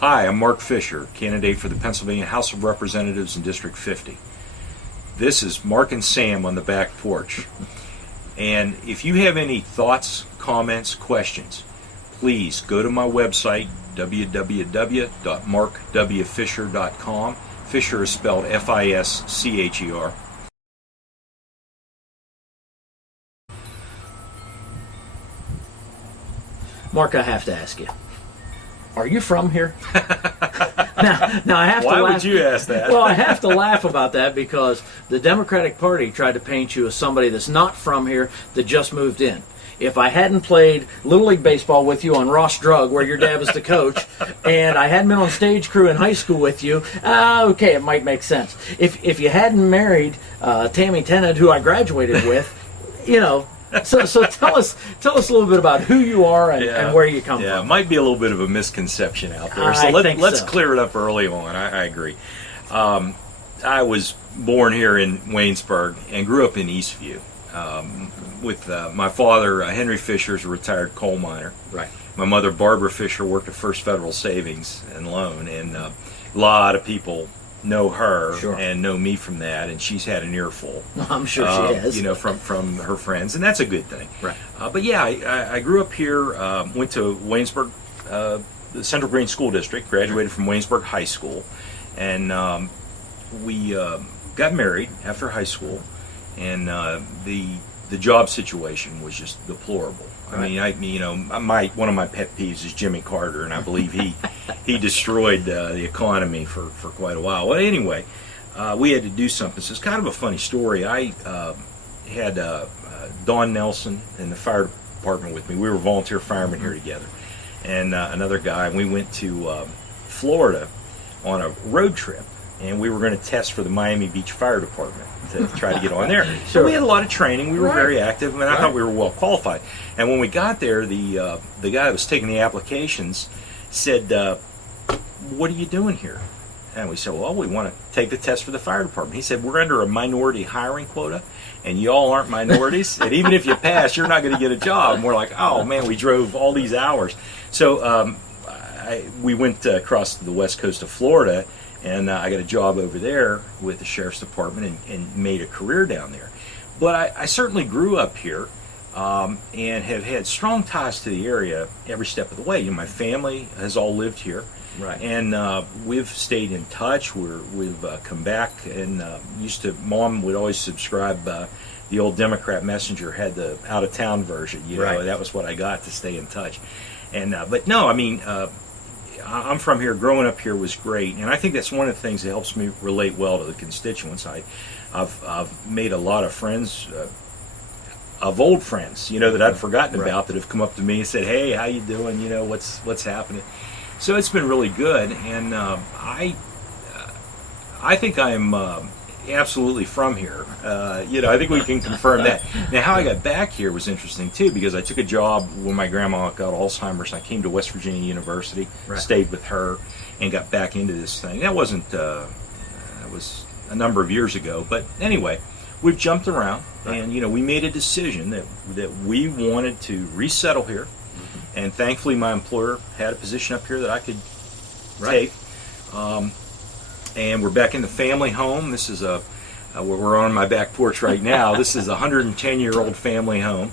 Hi, I'm Mark Fischer, candidate for the Pennsylvania House of Representatives in District 50. This is Mark and Sam on the back porch. And if you have any thoughts, comments, questions, please go to my website, www.markwfischer.com. Fischer is spelled F-I-S-C-H-E-R. Mark, I have to ask you, are you from here? Now I have to Why laugh. would you ask that? Well, I have to laugh about that because the Democratic Party tried to paint you as somebody that's not from here, that just moved in. If I hadn't played Little League Baseball with you on Ross Drug, where your dad was the coach, and I hadn't been on stage crew in high school with you, okay, it might make sense. If you hadn't married Tammy Tennant, who I graduated with, you know. So tell us a little bit about who you are and where you come from. Yeah, it might be a little bit of a misconception out there. Let's clear it up early on. I agree. I was born here in Waynesburg and grew up in Eastview with my father, Henry Fischer, is a retired coal miner. Right. My mother, Barbara Fischer, worked at First Federal Savings and Loan, and a lot of people know her and know me from that, and she's had an earful. I'm sure she has. You know, from her friends, and that's a good thing. Right. But yeah, I grew up here, went to Waynesburg, the Central Green School District, graduated from Waynesburg High School, and we got married after high school, and the job situation was just deplorable. Right. I mean, one of my pet peeves is Jimmy Carter, and I believe he destroyed the economy for quite a while. Well, anyway, we had to do something. So it's kind of a funny story. I had Don Nelson in the fire department with me. We were volunteer firemen here together, and another guy. And we went to Florida on a road trip, and we were going to test for the Miami Beach Fire Department to try to get on there. So we had a lot of training. We were very active, and I thought we were well qualified. And when we got there, the guy that was taking the applications said, "What are you doing here?" And we said, "Well, we want to take the test for the fire department." He said, "We're under a minority hiring quota, and y'all aren't minorities, and even if you pass, you're not going to get a job." And we're like, "Oh man, we drove all these hours." So we went across the west coast of Florida, and I got a job over there with the sheriff's department and made a career down there. But I certainly grew up here and have had strong ties to the area every step of the way. You know, my family has all lived here. Right. And we've stayed in touch. We've come back, and Mom would always subscribe. The old Democrat Messenger had the out-of-town version. You know, that was what I got to stay in touch. And but no, I mean, I'm from here. Growing up here was great, and I think that's one of the things that helps me relate well to the constituents. I've made a lot of friends. Of old friends, you know, that I'd forgotten about, that have come up to me and said, "Hey, how you doing? You know, what's happening?" So it's been really good, and I think I'm absolutely from here. You know, I think we can confirm that. Now, how I got back here was interesting too, because I took a job when my grandma got Alzheimer's. I came to West Virginia University, stayed with her, and got back into this thing. That wasn't that was a number of years ago, but anyway, we've jumped around, and you know, we made a decision that we wanted to resettle here. And thankfully, my employer had a position up here that I could take. And we're back in the family home. This is we're on my back porch right now. This is a 110-year-old family home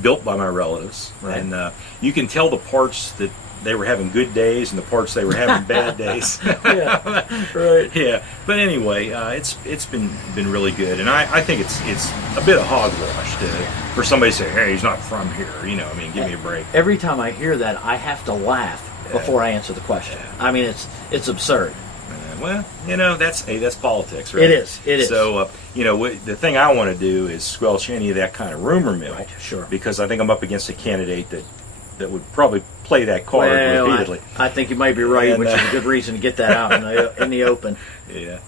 built by my relatives. Right. And you can tell the parts that they were having good days and the parts they were having bad days. Yeah. But anyway, it's been really good, and I think it's a bit of hogwash for somebody to say, "Hey, he's not from here." You know, I mean, give me a break. Every time I hear that, I have to laugh before I answer the question. I mean, it's absurd. Well, you know, that's politics, right? It is. So, you know, the thing I want to do is squelch any of that kind of rumor mill. Right, sure. Because I think I'm up against a candidate that would probably play that card repeatedly. I think you might be right, which is a good reason to get that out in the open. Yeah.